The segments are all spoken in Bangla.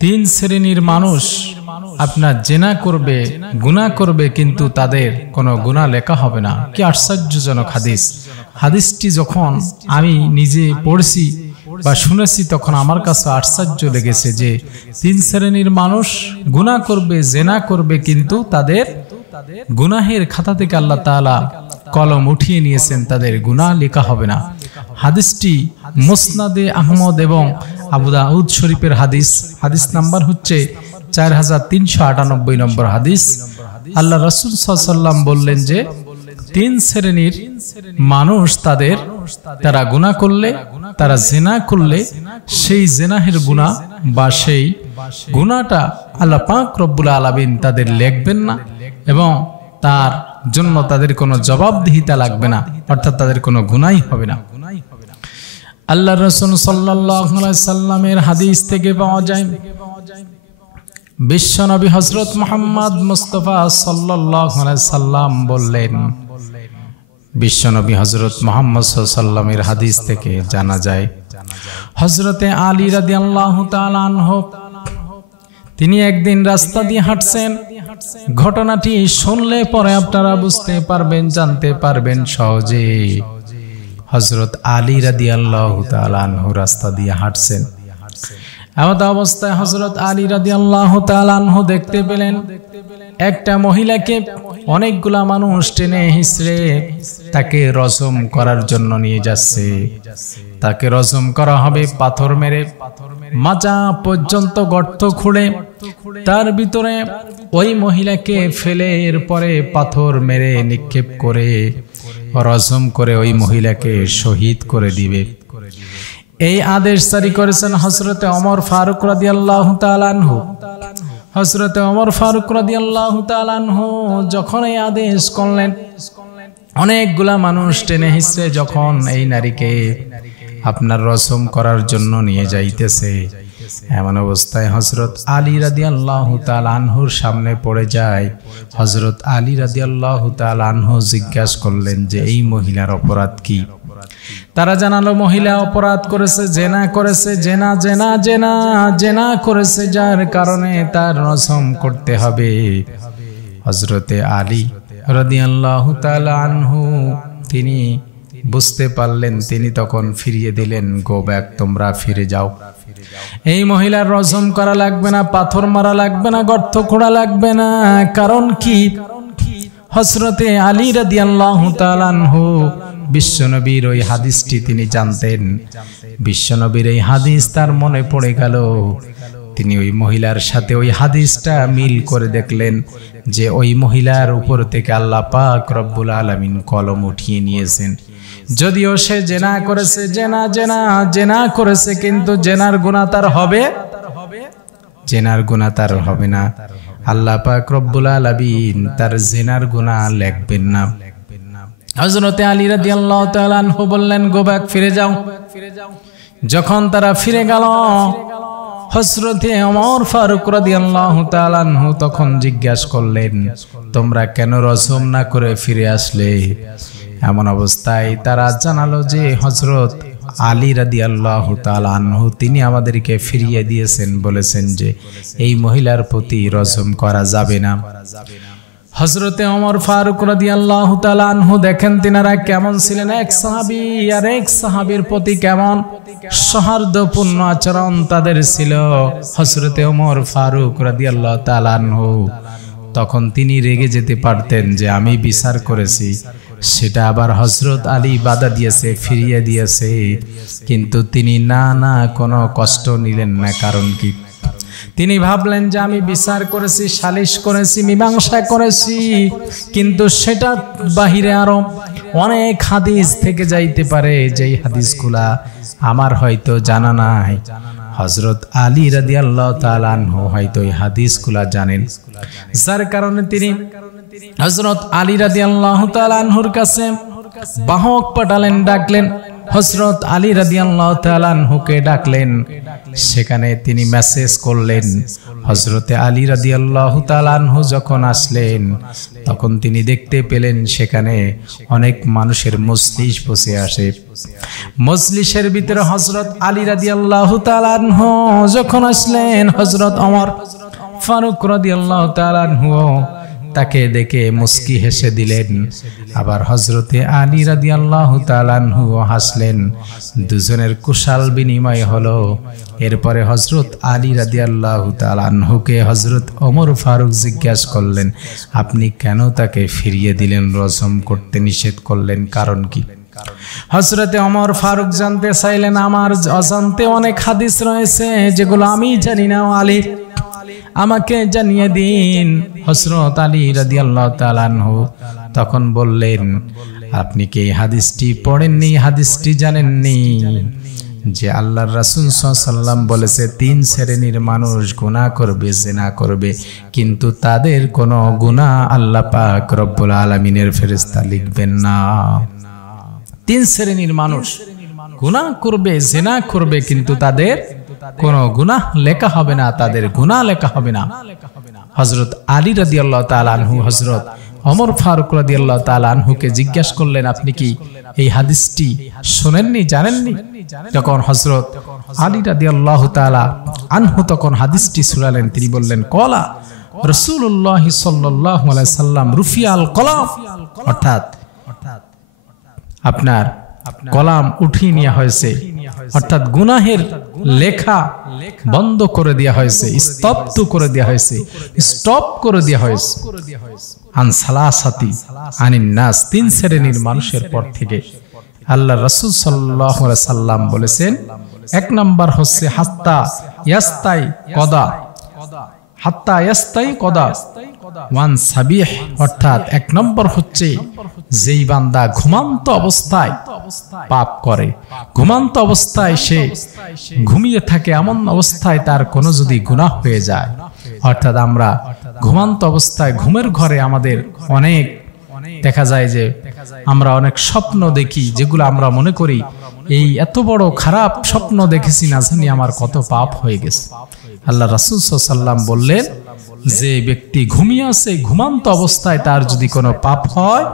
তিন শ্রেণীর মানুষ আপনার জেনা করবে, গুনাহ করবে, কিন্তু তাদের কোনো গুনাহ লেখা হবে না। কি আশ্চর্যজনক হাদিস! হাদিসটি যখন আমি নিজে পড়ছি বা শুনেছি তখন আমার কাছে আশ্চর্য লেগেছে যে তিন শ্রেণীর মানুষ গুনাহ করবে, জেনা করবে, কিন্তু তাদের গুনাহের খাতা থেকে আল্লাহ তাআলা কলম উঠিয়ে নিয়েছেন, তাদের গুনাহ লেখা হবে না। হাদিসটি মুসনাদে আহমদ এবং আবু দাউদ শরীফের হাদিস। হাদিস নাম্বার হচ্ছে 4398 নম্বর হাদিস। আল্লাহ রাসূল সাল্লাল্লাহু আলাইহি ওয়াসাল্লাম বললেন যে তিন শ্রেণীর মানুষ তারা গুনাহ করলে, তারা জিনা করলে, সেই জিনাহের গুনাহ বা সেই গুনাহটা আল্লাহ পাক রব্বুল আলামিন তাদের লিখবেন না এবং তার জন্য তাদের কোনো জবাবদিহিতা লাগবে না, অর্থাৎ তাদের কোনো গুনাহই হবে না। আল্লাহ রাসূল সাল্লাল্লাহু আলাইহি সাল্লামের হাদিস থেকে পাওয়া যায়, বিশ্বনবী হযরত মুহাম্মদ মুস্তাফা সাল্লাল্লাহু আলাইহি সাল্লাম বললেন, বিশ্বনবী হযরত মুহাম্মদ সাল্লাল্লাহু আলাইহি সাল্লামের হাদিস থেকে জানা যায়, হযরতে আলী রাদিয়াল্লাহু তাআলা আনহু তিনি একদিন রাস্তা দিয়ে হাঁটছেন। ঘটনাটি শুনলে পরে আপনারা বুঝতে পারবেন, জানতে পারবেন সহজে। হযরত আলী রাদিয়াল্লাহু তাআলা আনহু রাস্তা দিয়ে হাঁটছেন। এমত অবস্থায় হযরত আলী রাদিয়াল্লাহু তাআলা আনহু দেখতে পেলেন একটা মহিলাকে অনেকগুলা মানুষ টেনে হিঁচড়ে তাকে রজম করার জন্য নিয়ে যাচ্ছে। তাকে রজম করা হবে পাথর মেরে, মাজা পর্যন্ত গর্ত খুঁড়ে তার ভিতরে ওই মহিলাকে ফেলে এরপরে পাথর মেরে নিক্ষেপ করে রজম করে ওই মহিলাকে শহীদ করে দিবে। এই আদেশ জারি করেছেন হযরতে ওমর ফারুক রাদিয়াল্লাহু তাআলা আনহু। হযরতে ওমর ফারুক রাদিয়াল্লাহু তাআলা আনহু যখন এই আদেশ করলেন, অনেকগুলা মানুষ টেনে হিঁচড়ে যখন এই নারীকে আপনার রজম করার জন্য নিয়ে যাইতেছে, এমন অবস্থায় হযরত আলী রাদিয়াল্লাহু তাআলা আনহুর সামনে পড়ে যায়। হযরত আলী রাদিয়াল্লাহু তাআলা আনহু জিজ্ঞাসা করলেন যে এই মহিলার অপরাধ কি? তারা জানালো মহিলা অপরাধ করেছে, জেনা করেছে, জেনা করেছে, যার কারণে তার রজম করতে হবে। হযরতে আলী রাদিয়াল্লাহু তাআলা আনহু তিনি বুঝতে পারলেন, তিনি তখন ফিরিয়ে দিলেন, গো ব্যাক, তোমরা ফিরে যাও। এই মহিলার রজম করা লাগবে না, পাথর মারা লাগবে না, গর্ত খোঁড়া লাগবে না। কারণ কি? হযরতে আলী রাদিয়াল্লাহু তাআলা আনহু বিশ্বনবীর ওই হাদিসটি তিনি জানতেন। বিশ্বনবীর এই হাদিস তার মনে পড়ে গেল। তিনি ওই মহিলার সাথে ওই হাদিসটা মিল করে দেখলেন যে ওই মহিলার উপর থেকে আল্লাহ পাক রব্বুল আলামিন কলম উঠিয়ে নিয়েছেন। যদিও সে জেনা করেছে, জেনা করেছে, কিন্তু জেনার গুনাহ তার হবে, জেনার গুনাহ তার হবে না। আল্লাহ পাক রব্বুল আলামিন তার জেনার গুনাহ লিখবেন না। হযরতে আলী রাদিয়াল্লাহু তাআলা আনহু বললেন, গো ব্যাক, ফিরে যাও। যখন তারা ফিরে গেল, হযরতে ওমর ফারুক রাদিয়াল্লাহু তাআলা আনহু তখন জিজ্ঞাসা করলেন, তোমরা কেন রজম না করে ফিরে আসলে? এমন অবস্থায় তারা জানালো যে হযরত আলী রাদিয়াল্লাহু তাআলা আনহু তিনি আমাদেরকে ফিরিয়ে দিয়েছেন, বলেছেন যে এই মহিলার প্রতি রজম করা যাবে না। হযরতে ওমর ফারুক রাদিয়াল্লাহু তাআলা আনহু দেখেন তিনারা কেমন ছিলেন। এক সাহাবী আর এক সাহাবীর প্রতি কেমন সৌহার্দ্যপূর্ণ আচরণ তাদের ছিল। হযরতে ওমর ফারুক রাদিয়াল্লাহু তাআলা আনহু তখন তিনি রেগে যেতে পারতেন যে আমি বিচার করেছি, সেটা আবার হযরত আলী বাধা দিয়েছে, ফিরিয়ে দিয়েছে, কিন্তু তিনি না কোনো কষ্ট নিলেন না। কারণ কি? তিনি ভাবলেন যে আমি বিচার করেছি, সালিশ করেছি, মীমাংসা করেছি, কিন্তু সেটা বাহিরে আরো অনেক হাদিস থেকে যাইতে পারে, যেই হাদিসগুলা আমার হয়তো জানা নাই। হযরত আলী রাদিয়াল্লাহু তাআলা আনহু হয়তো এই হাদিসগুলা জানেন, যার কারণে তিনি হযরত আলী রাদিয়াল্লাহু তাআলা আনহুর কাছে বাহক পাঠালেন, ডাকলেন। হযরত আলী রাদিয়াল্লাহু তাআলা আনহুকে ডাকলেন, সেখানে তিনি মেসেজ করলেন। হযরতে আলী রাদিয়াল্লাহু তাআলা আনহু যখন আসলেন তখন তিনি দেখতে পেলেন সেখানে অনেক মানুষের মজলিস বসে আসে। মজলিসের ভিতরে হযরত আলী রাদিয়াল্লাহু তাআলা আনহু যখন আসলেন, হযরত ওমর ফারুক রাদিয়াল্লাহু তাআলা আনহু তাকে দেখে মুস্কি হেসে দিলেন। আবার হযরতে আলী রাদিয়াল্লাহু তাআলা আনহু হাসলেন। দুজনের কুশল বিনিময় হলো। এরপরে হযরত আলী রাদিয়াল্লাহু তাআলা আনহুকে হযরত ওমর ফারুক জিজ্ঞাসা করলেন, আপনি কেন তাকে ফিরিয়ে দিলেন, রজম করতে নিষেধ করলেন, কারণ কি? হযরতে ওমর ফারুক জানতে চাইলেন, আমার অজান্তে অনেক হাদিস রয়েছে যেগুলো আমি জানি না, আলী আমাকে জানিয়ে দিন। হযরত আলী রাদিয়াল্লাহু তাআলা আনহু তখন বললেন, আপনি কি এই হাদিসটি পড়েননি, হাদিসটি জানেননি যে আল্লাহর রাসূল সাল্লাল্লাহু আলাইহি ওয়াসাল্লাম বলেছে 3 শ্রেণীর মানুষ গুনাহ করবে, জিনা করবে, কিন্তু তাদের কোনো গুনাহ আল্লাহ পাক রব্বুল আলামিনের ফেরেশতা লিখবেন না। 3 শ্রেণীর মানুষ গুনাহ করবে, জিনা করবে, কিন্তু তাদের কোনো গুনাহ লেখা হবে না, তাদের গুনাহ লেখা হবে না। হযরত আলী রাদিয়াল্লাহু তাআলা আনহু হযরত ওমর ফারুক রাদিয়াল্লাহু তাআলা আনহুকে জিজ্ঞাসা করলেন, আপনি কি এই হাদিসটি শুনেননি, জানেননি? তখন হযরত আলী রাদিয়াল্লাহু তাআলা আনহু তখন হাদিসটি শোনালেন। তিনি বললেন, কলা রাসূলুল্লাহ সাল্লাল্লাহু আলাইহি সাল্লাম রুফিয়াল কলাম, অর্থাৎ আপনার কলাম উঠিয়ে নেওয়া হয়েছে, অর্থাৎ গুনাহের লেখা বন্ধ করে দেওয়া হয়েছে, স্তব্ধ করে দেওয়া হয়েছে, স্টপ করে দেওয়া হয়েছে। আন সালাসাতি আনিন নাস, 3 শ্রেণীর মানুষের পর থেকে আল্লাহ রাসূল সাল্লাল্লাহু আলাইহি সাল্লাম বলেছেন, 1 নাম্বার হচ্ছে হাত্তা ইয়াস্তাই কদা, হাত্তা ইয়াস্তাই কদা ওয়ান সাবিহ, অর্থাৎ 1 নম্বর হচ্ছে যেই বান্দা ঘুমান্ত অবস্থায় পাপ করে, ঘুমান্ত অবস্থায় সে ঘুমিয়ে থাকে, এমন অবস্থায় তার কোনো যদি গুনাহ হয়ে যায়, অর্থাৎ আমরা ঘুমান্ত অবস্থায় ঘুমের ঘরে আমাদের অনেক দেখা যায় যে আমরা অনেক স্বপ্ন দেখি, যেগুলো আমরা মনে করি এই এত বড় খারাপ স্বপ্ন দেখেছি, না জানি আমার কত পাপ হয়ে গেছে। আল্লাহ রাসূল সাল্লাল্লাহু আলাইহি ওয়াসাল্লাম বললেন, যে ব্যক্তি ঘুমিয়ে আছে, ঘুমান্ত অবস্থায় তার যদি কোনো পাপ হয়,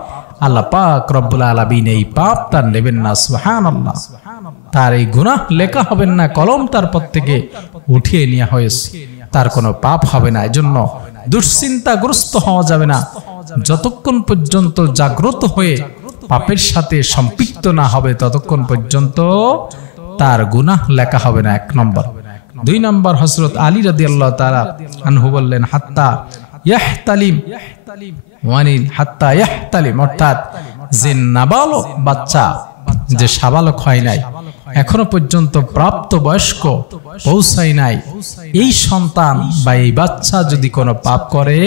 আল্লাহ পাক রব্বুল আলামিন এই পাপ তার নেবেন না। সুবহানাল্লাহ, তার এই গুনাহ লেখা হবে না, কলম তার পর থেকে উঠিয়ে নেওয়া হয়েছে, তার কোনো পাপ হবে না। এজন্য দুশ্চিন্তাগ্রস্ত হওয়া যাবে না, যতক্ষণ পর্যন্ত জাগ্রত হয়ে পাপের সাথে সম্পৃক্ত না হবে ততক্ষণ পর্যন্ত তার গুনাহ লেখা হবে না। 1 নম্বর। 2 নম্বর, হযরত আলী রাদিয়াল্লাহু তাআলা আনহু বললেন, হাত্তা ইয়াহতালিম ওয়ানিল হাত্তা ইয়াহতালিম, অর্থাৎ যে নাবালক বাচ্চা, যে সাবালক হয় নাই, এখনো পর্যন্ত প্রাপ্ত বয়স্ক পৌঁছায় নাই, এই সন্তান বা এই বাচ্চা যদি কোনো পাপ করে,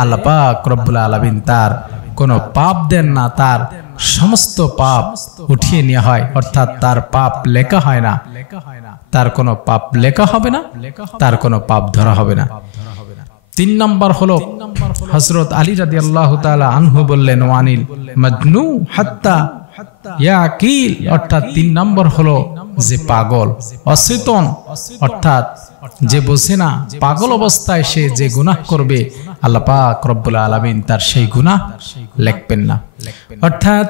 আল্লাহ পাক রব্বুল আলামিন তার কোনো পাপ দেন না, তার সমস্ত পাপ উঠিয়ে নেওয়া হয়, অর্থাৎ তার পাপ লেখা হয় না, তার কোনো পাপ লেখা হবে না, তার কোনো পাপ ধরা হবে না। 3 নম্বর হলো হযরত আলী রাদিয়াল্লাহু তাআলা আনহু বললেন, ওয়ানিল মাজনু হাত্তা ইয়াকিল, অর্থাৎ 3 নম্বর হলো যে পাগল, অচেতন, অর্থাৎ যে বোঝে না, পাগল অবস্থায় সে যে গুনাহ করবে, আল্লাহ পাক রব্বুল আলামিন তার সেই গুনাহ লিখবেন না। অর্থাৎ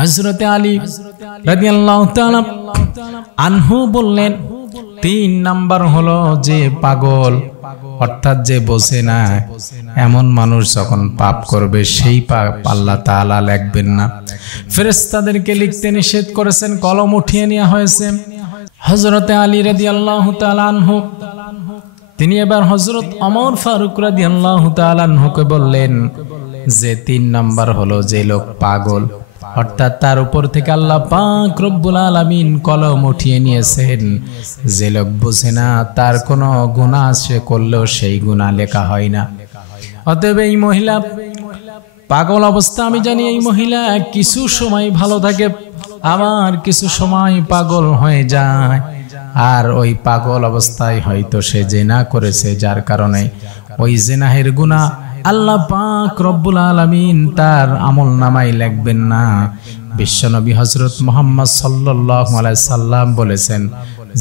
হযরত আলী রাদিয়াল্লাহু তাআলা আনহু বললেন, 3 নাম্বার হলো যে পাগল, অর্থাৎ যে বোঝে না, এমন মানুষ যখন পাপ করবে সেই পাপ আল্লাহ তাআলা লিখবেন না, ফেরেশতাদেরকে লিখতে নিষেধ করেছেন, কলম উঠিয়ে নেওয়া হয়েছে। হযরত আলী রাদিয়াল্লাহু তাআলা আনহু তিনি এবার হযরত ওমর ফারুক রাদিয়াল্লাহু তাআলা আনহুকে বললেন যে 3 নাম্বার হলো যে লোক পাগল, অর্থাৎ তার উপর থেকে আল্লাহ পাক রব্বুল আলামিন কলম উঠিয়ে নিয়েছেন। যে লোক বোঝে না, তার কোনো গুনাহ সে করলেও সেই গুনাহ লেখা হয় না। অতএব এই মহিলা পাগল অবস্থা, আমি জানি এই মহিলা কিছু সময় ভালো থাকে, আবার কিছু সময় পাগল হয়ে যায়, আর ওই পাগল অবস্থায় হয়তো সে জিনা করেছে, যার কারণে ওই জিনাহের গুনাহ আল্লাহ পাক রব্বুল আলামিন তার আমল নামায় লিখবেন না। বিশ্বনবী হযরত মুহাম্মদ সাল্লাল্লাহু আলাইহি সাল্লাম বলেছেন,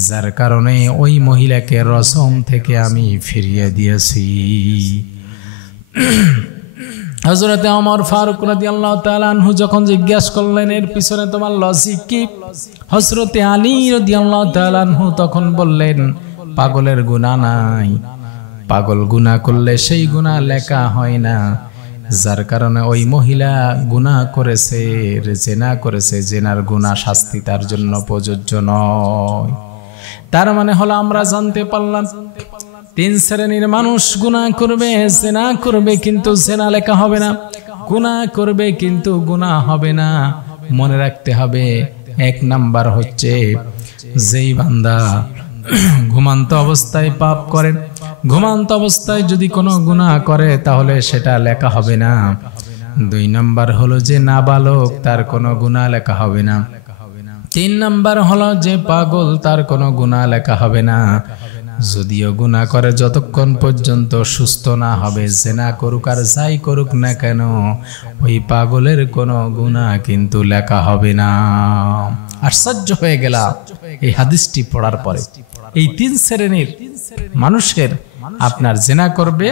যার কারণে ওই মহিলাকে রজম থেকে আমি ফিরিয়ে দিয়েছি। হযরতে ওমর ফারুক রাদিয়াল্লাহু তাআলা আনহু যখন জিজ্ঞাসা করলেন এর পিছনে তোমার লজিক কি, হযরতে আলী রাদিয়াল্লাহু তাআলা আনহু তখন বললেন পাগলের গুনাহ নাই, পাগল গুনাহ করলে সেই গুনাহ লেখা হয় না, যার কারণে ওই মহিলা গুনাহ করেছে, জেনা করেছে, জেনার গুনাহ শাস্তি তার জন্য প্রযোজ্য নয়। তার মানে হলো আমরা জানতে পারলাম তিন শ্রেণীর মানুষ গুনাহ করবে, জেনা করবে কিন্তু জেনা লেখা হবে না, গুনাহ করবে কিন্তু গুনাহ হবে না। মনে রাখতে হবে, এক নাম্বার হচ্ছে যেই বান্দা ঘুমান্ত অবস্থায় পাপ করে, ঘুমান্ত অবস্থায় যদি কোনো গুনাহ করে তাহলে সেটা লেখা হবে না। দুই নাম্বার হলো যে নাবালক, তার কোনো গুনাহ লেখা হবে না। তিন নাম্বার হলো যে পাগল, তার কোনো গুনাহ লেখা হবে না। যদিও গুনাহ করে যতক্ষণ পর্যন্ত সুস্থ না হবে, জেনা করুক আর যাই করুক না কেন, ওই পাগলের কোনো গুনাহ কিন্তু লেখা হবে না। আশ্চর্য হয়ে গেলাম এই হাদিসটি পড়ার পরে, এই তিন শ্রেণীর মানুষের আপনার জেনা করবে,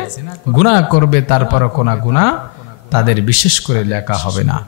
গুনাহ করবে, তারপরও কোনো গুনাহ তাদের বিশেষ করে লেখা হবে না।